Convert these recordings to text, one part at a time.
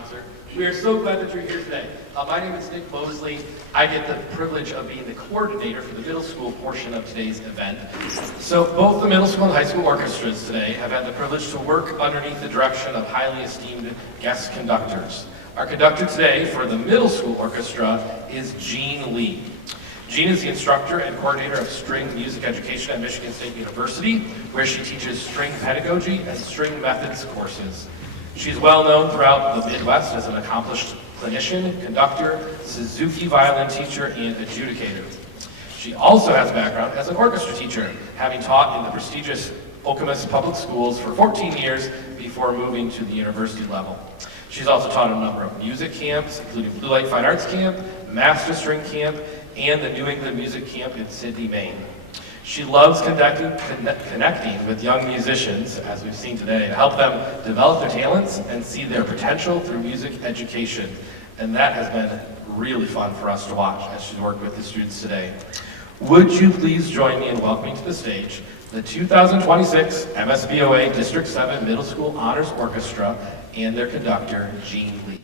concert. We are so glad that you're here today. My name is Nick Mosley. I get the privilege of being the coordinator for the middle school portion of today's event. So both the middle school and high school orchestras today have had the privilege to work underneath the direction of highly esteemed guest conductors. Our conductor today for the middle school orchestra is Jean Lee. Jean is the instructor and coordinator of string music education at Michigan State University, where she teaches string pedagogy and string methods courses. She's well known throughout the Midwest as an accomplished clinician, conductor, Suzuki violin teacher, and adjudicator. She also has a background as an orchestra teacher, having taught in the prestigious Okemos Public Schools for 14 years before moving to the university level. She's also taught a number of music camps, including Blue Light Fine Arts Camp, Master String Camp, and the New England Music Camp in Sydney, Maine. She loves connecting with young musicians, as we've seen today, to help them develop their talents and see their potential through music education. And that has been really fun for us to watch as she's worked with the students today. Would you please join me in welcoming to the stage the 2026 MSBOA District 7 Middle School Honors Orchestra and their conductor, Jean Lee.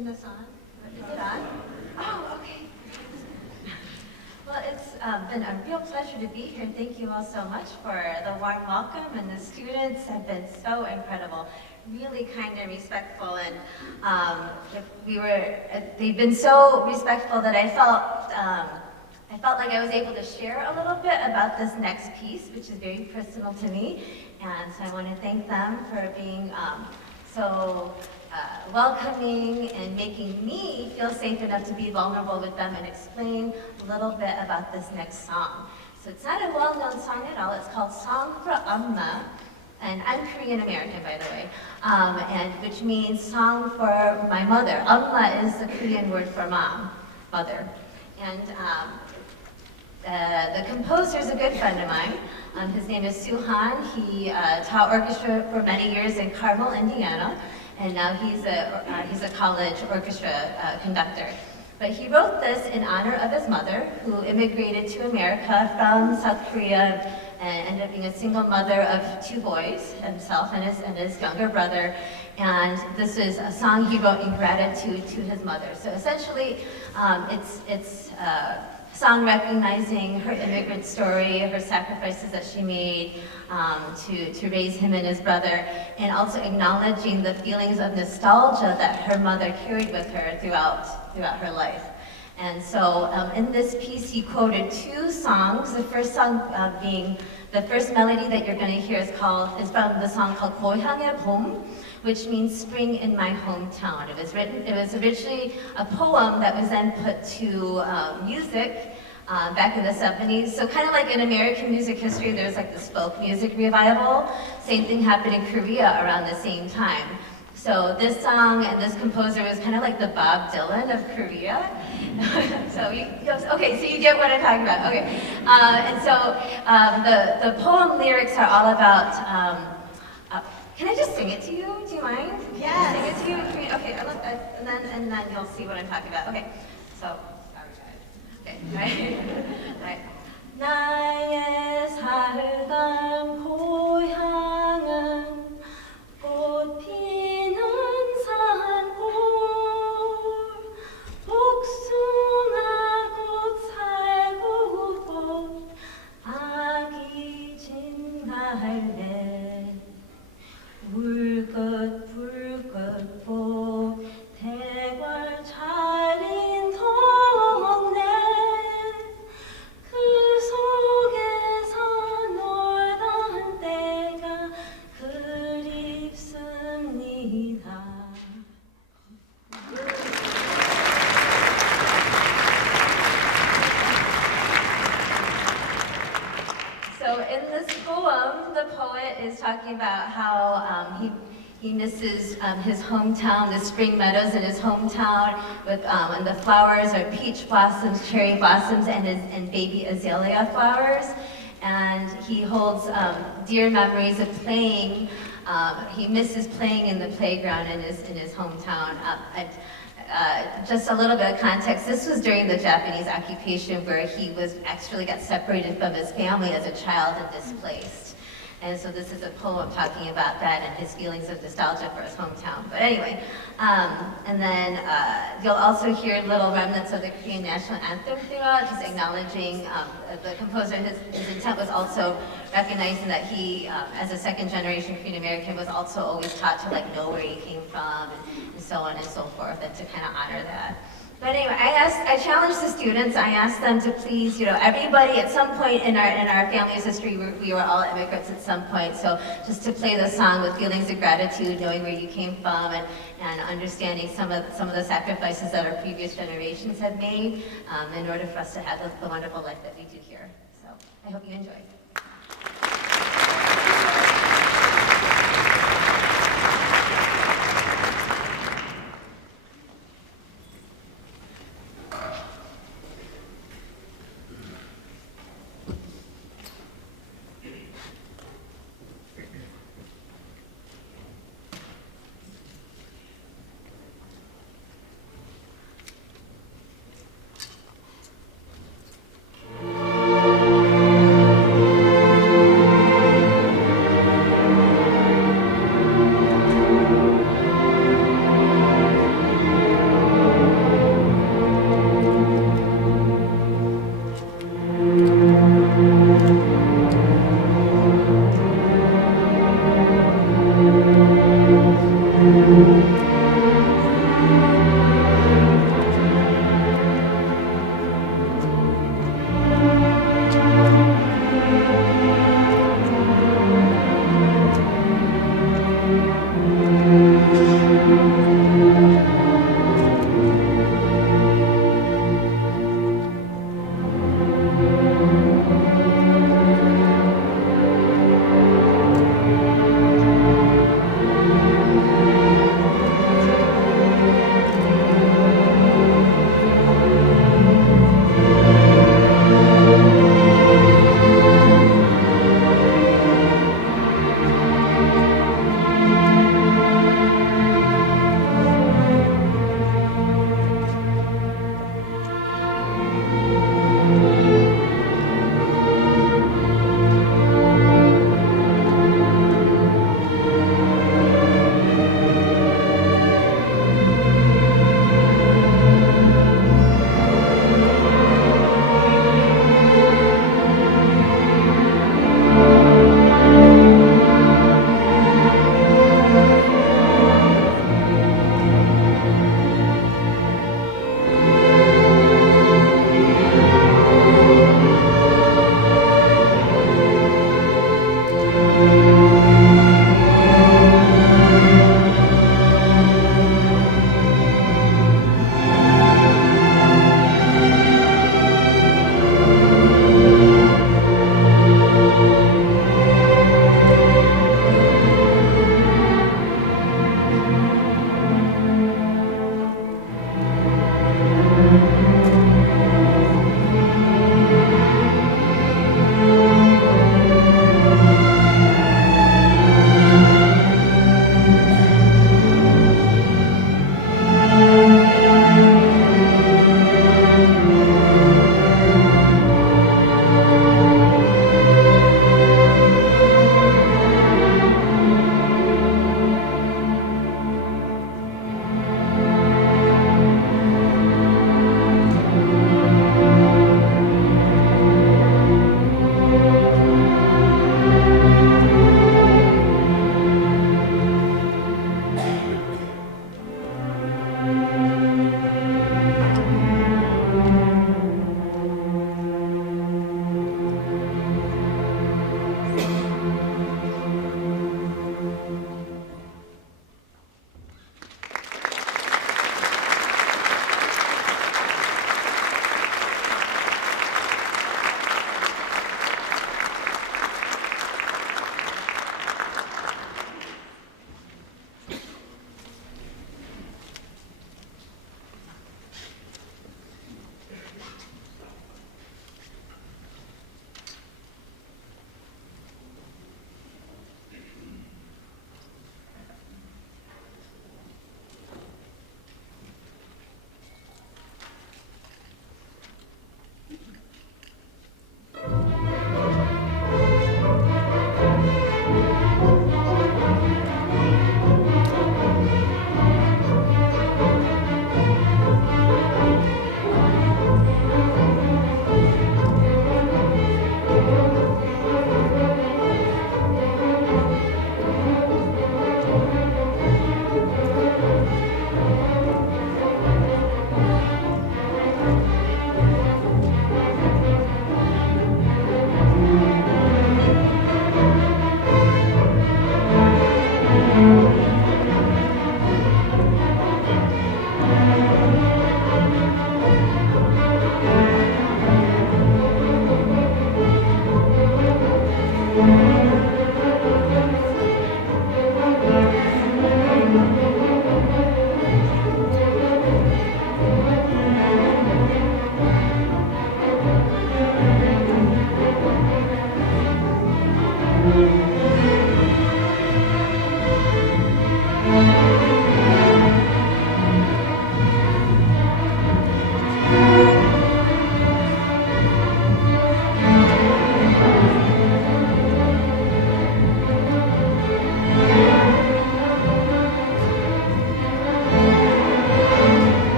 turn this on? Is it on? Oh, okay. Well, it's been a real pleasure to be here. Thank you all so much for the warm welcome, and the students have been so incredible, really kind and respectful, and they've been so respectful that I felt like I was able to share a little bit about this next piece, which is very personal to me, and so I want to thank them for being so welcoming and making me feel safe enough to be vulnerable with them and explain a little bit about this next song. So it's not a well-known song at all. It's called Song for Amma, and I'm Korean American, by the way, and which means song for my mother. Amma is the Korean word for mom, mother, and the composer is a good friend of mine. His name is Suhan. He taught orchestra for many years in Carmel, Indiana, and now he's a college orchestra conductor. But he wrote this in honor of his mother, who immigrated to America from South Korea and ended up being a single mother of 2 boys, himself and his younger brother. And this is a song he wrote in gratitude to his mother. So essentially, it's song recognizing her immigrant story, her sacrifices that she made to raise him and his brother, and also acknowledging the feelings of nostalgia that her mother carried with her throughout her life. And so in this piece, he quoted 2 songs. The first song being, the first melody that you're going to hear is from the song called 고향의 봄, which means spring in my hometown. It was originally a poem that was then put to music back in the 70s. So kind of like in American music history, there's like this folk music revival. Same thing happened in Korea around the same time. So this song and this composer was kind of like the Bob Dylan of Korea. So you get what I'm talking about. Okay, and so the poem lyrics are all about. Can I just sing it to you? Do you mind? Yes. Sing it to you. Okay, and then you'll see what I'm talking about. Okay, so. Okay, right. 나의 살던 고향은 꽃 피는 산골, 복숭아꽃 살구꽃 아기 진달래 불긋불긋 꽃 대궐 차린 동네 그 속에서 놀던 때가 그립습니다. So in this poem, the poet is talking about how he misses his hometown, the spring meadows in his hometown, with and the flowers are peach blossoms, cherry blossoms, and baby azalea flowers. And he holds dear memories of playing. He misses playing in the playground in his hometown. Just a little bit of context, this was during the Japanese occupation where he actually got separated from his family as a child and displaced. And so this is a poem talking about that and his feelings of nostalgia for his hometown. But anyway, and then you'll also hear little remnants of the Korean national anthem throughout, just acknowledging the composer. His intent was also recognizing that he, as a second-generation Korean American, was also always taught to know where he came from and so on and so forth, and to kind of honor that. But anyway, I challenged the students. I asked them to please, everybody at some point in our family's history, we were all immigrants at some point. So just to play the song with feelings of gratitude, knowing where you came from, and understanding some of the sacrifices that our previous generations have made in order for us to have the wonderful life that we do here. So I hope you enjoy.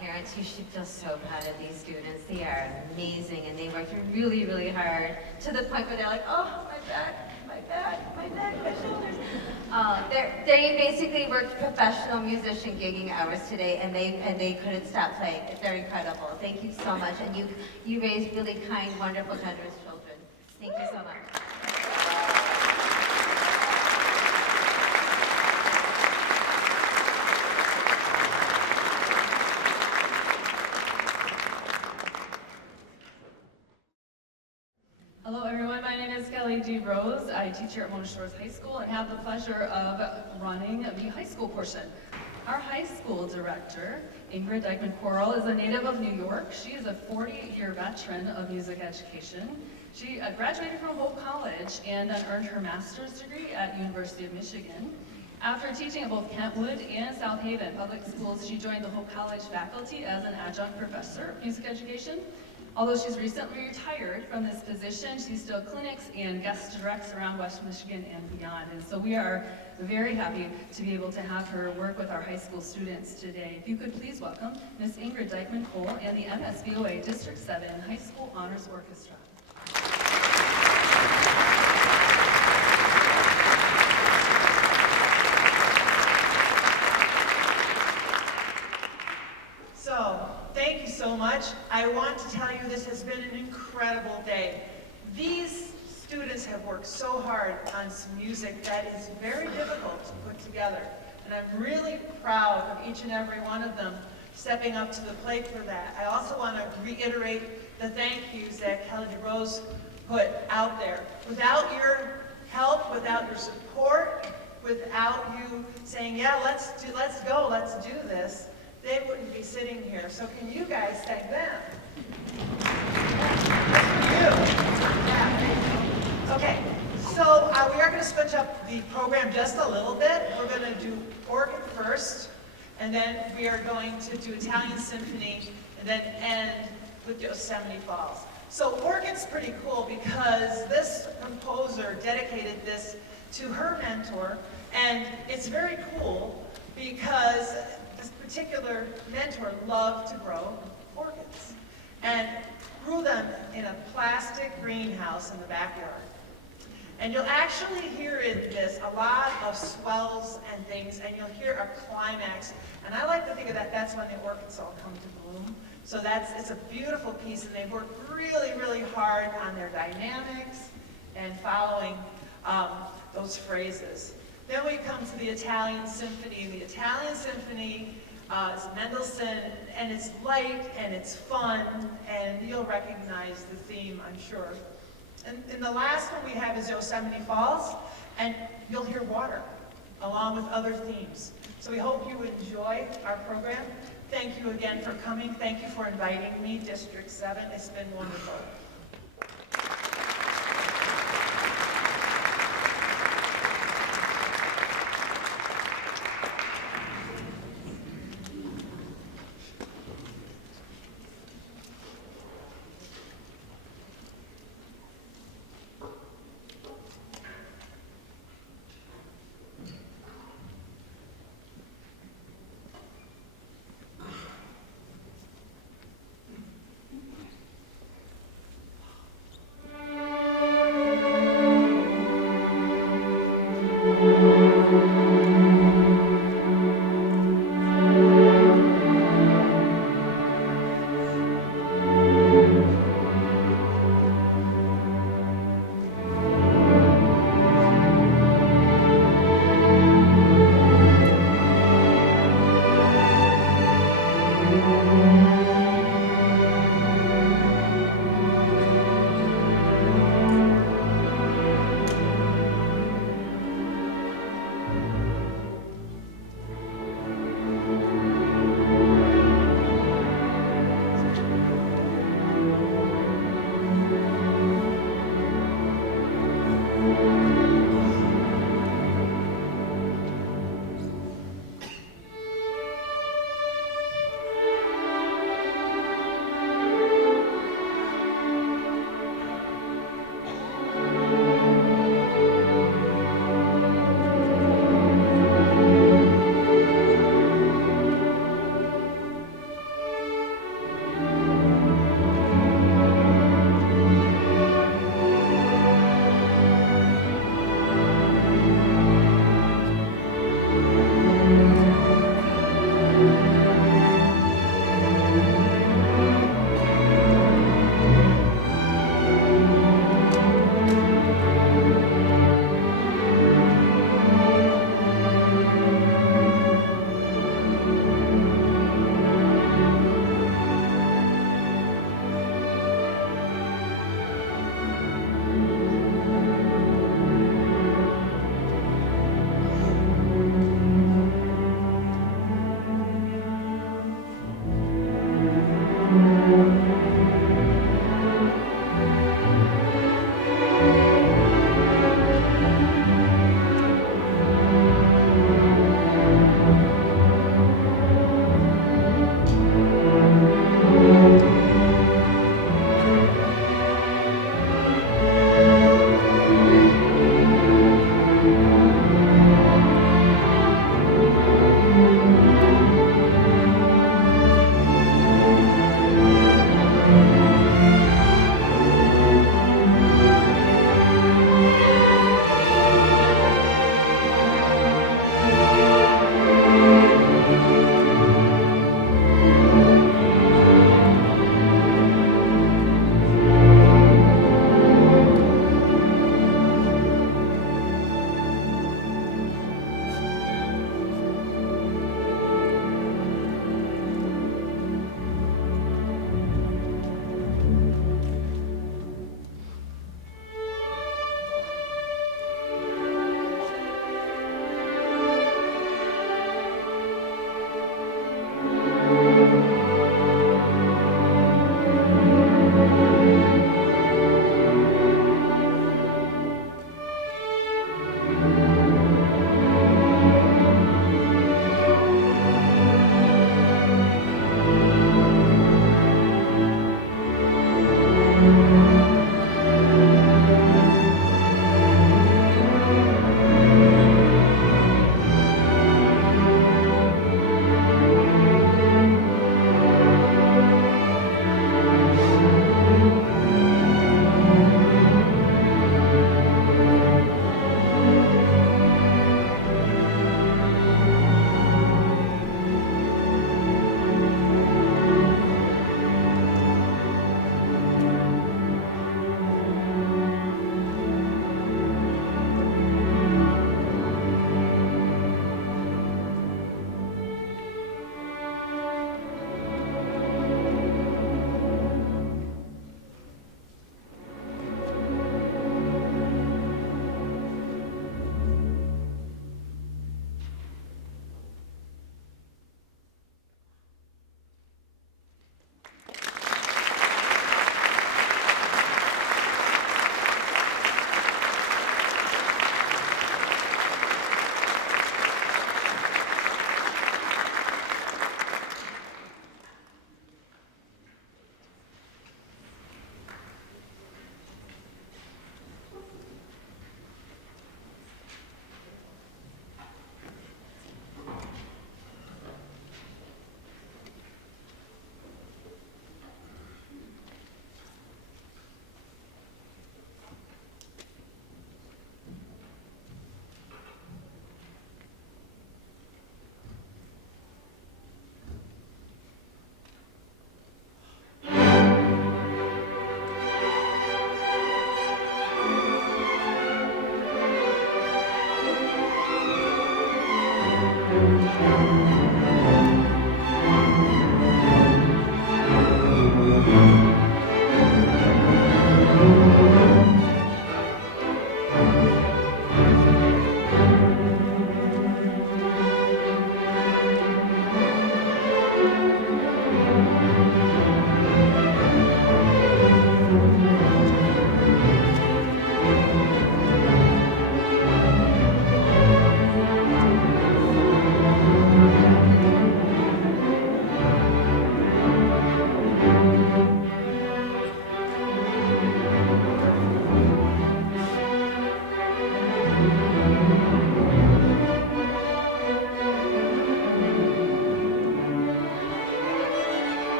Parents, you should feel so proud of these students. They are amazing, and they worked really, really hard to the point where they're like, oh, my back, my back, my neck, my shoulders. They basically worked professional musician gigging hours today, and they couldn't stop playing. They're incredible. Thank you so much, and you raised really kind, wonderful, generous children. Thank you so much. Hello everyone, my name is Kelly D. Rose. I teach here at Mona Shores High School and have the pleasure of running the high school portion. Our high school director, Ingrid Dykeman-Coral, is a native of New York. She is a 40-year veteran of music education. She graduated from Hope College and then earned her master's degree at University of Michigan. After teaching at both Kentwood and South Haven public schools, she joined the Hope College faculty as an adjunct professor of music education. Although she's recently retired from this position, she still clinics and guest directs around West Michigan and beyond. And so we are very happy to be able to have her work with our high school students today. If you could please welcome Ms. Ingrid Dykeman-Cole and the MSBOA District 7 High School Honors Orchestra. Thank you so much. I want to tell you this has been an incredible day. These students have worked so hard on some music that is very difficult to put together. And I'm really proud of each and every one of them. stepping up to the plate for that. I also want to reiterate the thank yous that Kelly DeRose put out there. Without your help, without your support, without you saying, yeah, let's go, let's do this, they wouldn't be sitting here. So can you guys thank them? Yeah. Okay, so we are going to switch up the program just a little bit. We're going to do organ first, and then we are going to do Italian Symphony, and then end with Yosemite Falls. So organ's pretty cool because this composer dedicated this to her mentor, and it's very cool because this particular mentor loved to grow orchids and grew them in a plastic greenhouse in the backyard. And you'll actually hear in this a lot of swells and things, and you'll hear a climax. And I like to think of that, that's when the orchids all come to bloom. So it's a beautiful piece, and they work really, really hard on their dynamics and following those phrases. Then we come to the Italian Symphony. The Italian Symphony is Mendelssohn, and it's light and it's fun, and you'll recognize the theme, I'm sure. And the last one we have is Yosemite Falls, and you'll hear water along with other themes. So we hope you enjoy our program. Thank you again for coming. Thank you for inviting me, District 7. It's been wonderful.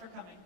for coming.